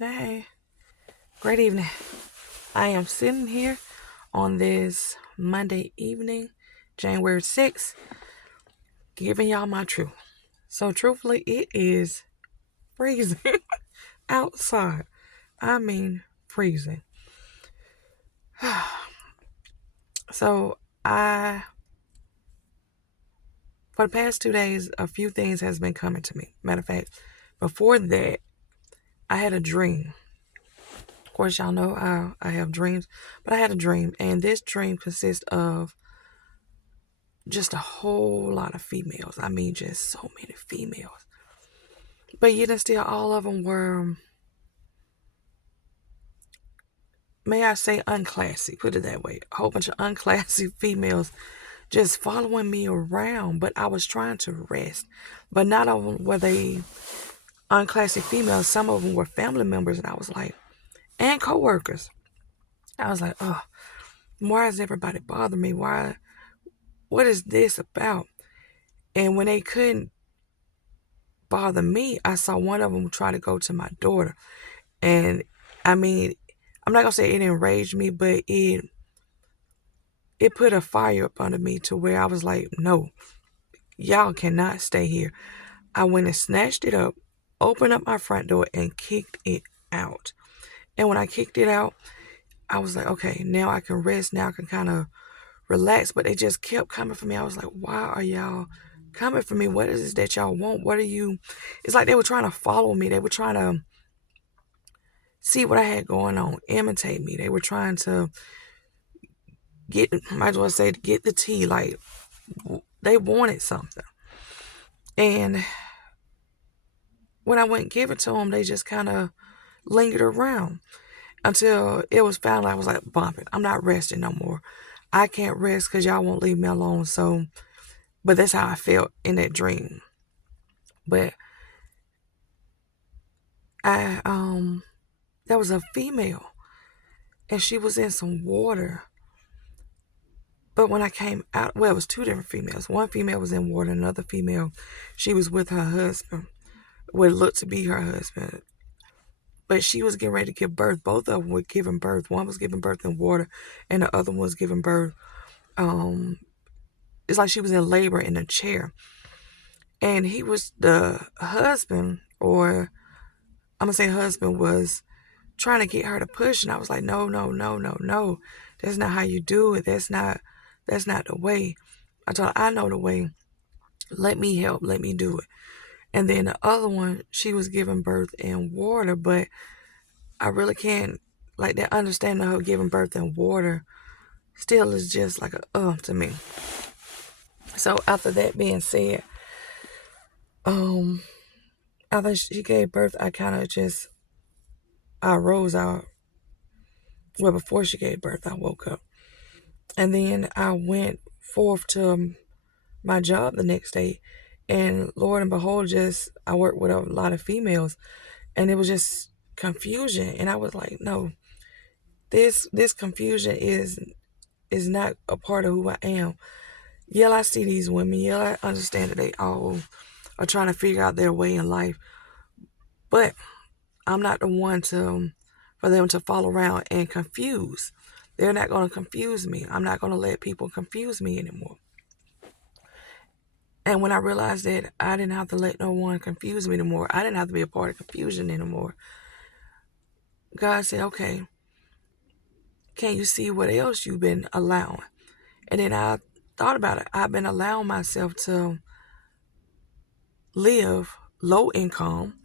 Hey, great evening. I am sitting here on this Monday evening, January 6th, giving y'all my truth. So, truthfully, it is freezing outside. I mean, freezing. So, for the past 2 days, a few things has been coming to me. Matter of fact, before that, I had a dream. Of course, y'all know I have dreams, but I had a dream, and this dream consists of just a whole lot of females. I mean, just so many females. But yet and still, all of them were, may I say, unclassy. Put it that way. A whole bunch of unclassy females just following me around. But I was trying to rest. But not all of them were they unclassy females. Some of them were family members. And I was like, and coworkers. I was like, oh, why does everybody bother me? What is this about? And when they couldn't bother me, I saw one of them try to go to my daughter. And I mean, I'm not gonna say it enraged me, but it put a fire up under me to where I was like, no, y'all cannot stay here. I went and snatched it up, opened up my front door, and kicked it out. And when I kicked it out, I was like, okay, now I can rest. Now I can kind of relax. But they just kept coming for me. I was like, why are y'all coming for me? What is it that y'all want? What are you? It's like they were trying to follow me. They were trying to see what I had going on, imitate me. They were trying to might as well say, get the tea. Like, they wanted something. And when I went and gave it to them, they just kind of lingered around until it was finally, I was like, bump it. I'm not resting no more. I can't rest because y'all won't leave me alone. So, but that's how I felt in that dream. But there was a female and she was in some water. But when I came out, well, it was two different females. One female was in water, another female, she was with her husband, what looked to be her husband. But she was getting ready to give birth. Both of them were giving birth. One was giving birth in water, and the other one was giving birth. Um, it's like she was in labor in a chair. And he was the husband, or I'm gonna say husband, was trying to get her to push, and I was like, no, no, no, no, no. That's not how you do it. That's not the way. I told her, I know the way. Let me help. Let me do it. And then the other one, she was giving birth in water, but I really can't, like, that understanding of her giving birth in water still is just like a to me. So after that being said, um, after she gave birth, I kind of just, I rose out. Well, before she gave birth, I woke up. And then I went forth to my job the next day. And Lord and behold, just, I worked with a lot of females. And it was just confusion. And I was like, no, this confusion is not a part of who I am. Yeah, I see these women. Yeah, I understand that they all are trying to figure out their way in life. But I'm not the one to for them to follow around and confuse. They're not going to confuse me. I'm not going to let people confuse me anymore. And when I realized that I didn't have to let no one confuse me anymore, I didn't have to be a part of confusion anymore. God said, okay, can you see what else you've been allowing? And then I thought about it. I've been allowing myself to live low income.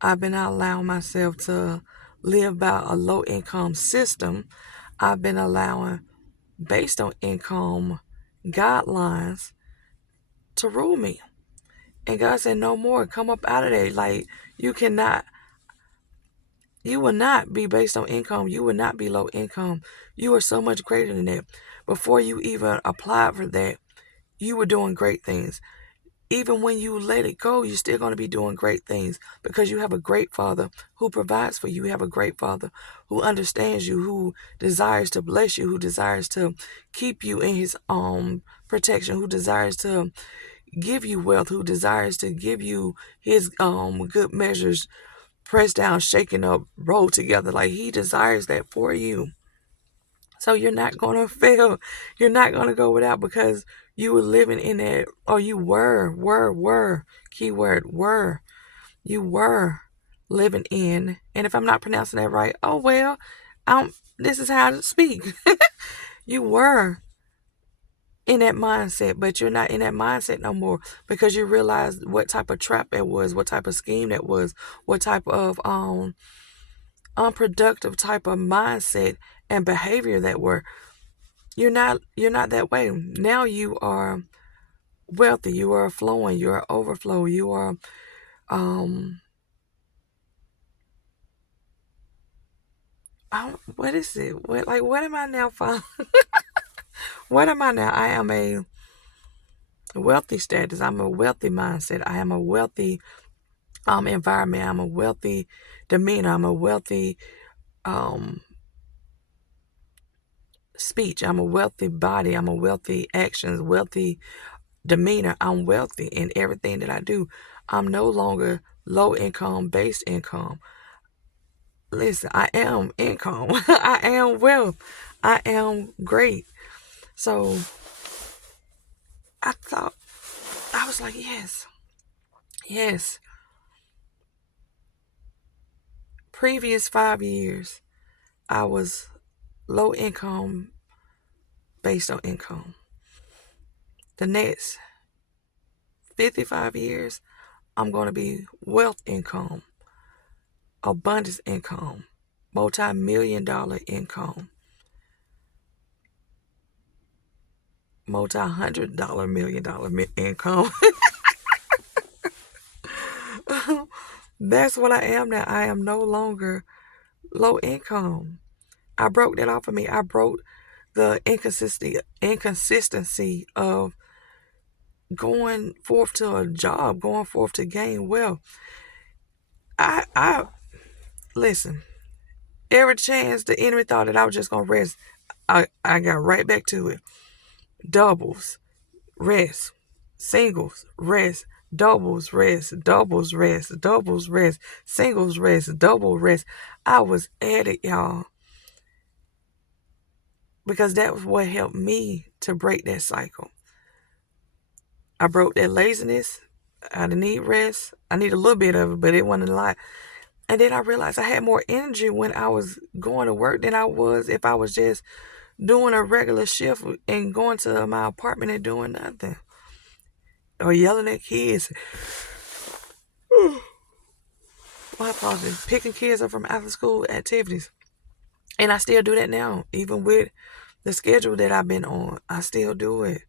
I've been allowing myself to live by a low income system. I've been allowing, based on income guidelines, to rule me. And God said, no more. Come up out of there. Like, you cannot, you will not be based on income. You will not be low income. You are so much greater than that. Before you even applied for that, you were doing great things. Even when you let it go, you're still going to be doing great things because you have a great Father who provides for you. You have a great Father who understands you, who desires to bless you, who desires to keep you in his protection, who desires to give you wealth, who desires to give you his good measures pressed down, shaken up, rolled together. Like he desires that for you. So you're not going to fail. You're not going to go without because you were living in that, or you were, keyword, were. You were living in, and if I'm not pronouncing that right, oh well, this is how to speak. You were in that mindset, but you're not in that mindset no more because you realized what type of trap it was, what type of scheme that was, what type of unproductive type of mindset and behavior that were. You're not that way. Now you are wealthy, you are flowing, you are overflow, you are what is it? What am I now for? What am I now? I am a wealthy status. I'm a wealthy mindset. I am a wealthy environment. I'm a wealthy demeanor. I'm a wealthy um speech. I'm a wealthy body. I'm a wealthy actions, wealthy demeanor. I'm wealthy in everything that I do. I'm no longer low income, base income. Listen, I am income. I am wealth. I am great. So I thought, I was like, yes, yes. Previous 5 years, I was low income based on income. The next 55 years, I'm going to be wealth income, abundance income, multi-million-dollar income, multi-hundred-dollar, million-dollar income. That's what I am now. I am no longer low income. I broke that off of me. I broke the inconsistency of going forth to a job, going forth to gain wealth. I listen. Every chance the enemy thought that I was just gonna rest, I got right back to it. Doubles, rest. Singles, rest. Doubles, rest. Doubles, rest. Doubles, rest. Singles, rest. Double rest. I was at it, y'all, because that was what helped me to break that cycle. I broke that laziness. I didn't need rest. I need a little bit of it, but it wasn't a lot. And then I realized I had more energy when I was going to work than I was if I was just doing a regular shift and going to my apartment and doing nothing. Or yelling at kids. My apologies. Picking kids up from after school activities. And I still do that now. Even with the schedule that I've been on, I still do it.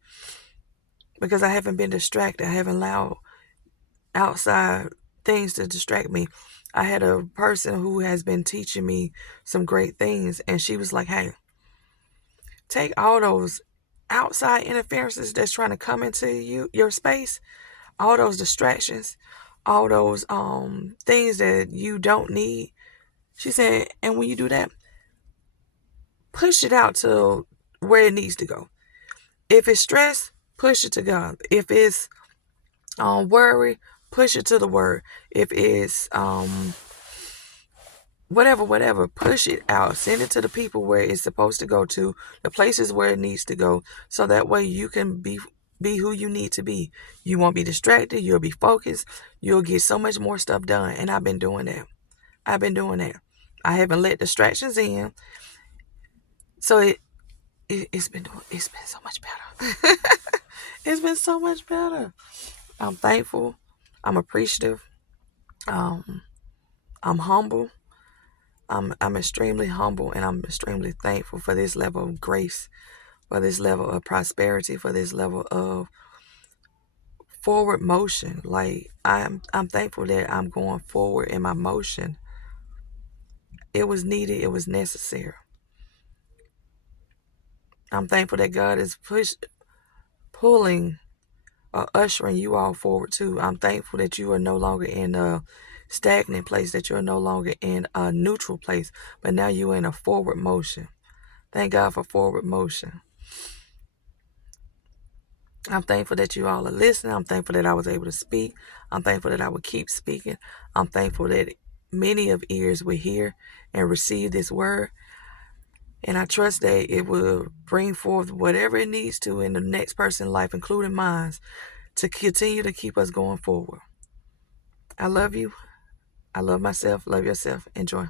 Because I haven't been distracted. I haven't allowed outside things to distract me. I had a person who has been teaching me some great things, and she was like, hey, take all those outside interferences that's trying to come into your space, all those distractions, all those things that you don't need. She said, and when you do that, push it out to where it needs to go. If it's stress, push it to God. If it's worry, push it to the word. If it's whatever, push it out. Send it to the people where it's supposed to go to, the places where it needs to go, so that way you can be who you need to be. You won't be distracted. You'll be focused. You'll get so much more stuff done. And I've been doing that. I haven't let distractions in. So it's been so much better. It's been so much better. I'm thankful. I'm appreciative. Um, I'm humble. I'm extremely humble, and I'm extremely thankful for this level of grace, for this level of prosperity, for this level of forward motion. Like I'm thankful that I'm going forward in my motion. It was needed. It was necessary. I'm thankful that God is pulling, ushering you all forward too. I'm thankful that you are no longer in a stagnant place, that you're no longer in a neutral place, but now you're in a forward motion. Thank God for forward motion. I'm thankful that you all are listening. I'm thankful that I was able to speak. I'm thankful that I would keep speaking. I'm thankful that many of ears will hear and receive this word. And I trust that it will bring forth whatever it needs to in the next person's life, including mine, to continue to keep us going forward. I love you. I love myself. Love yourself. Enjoy.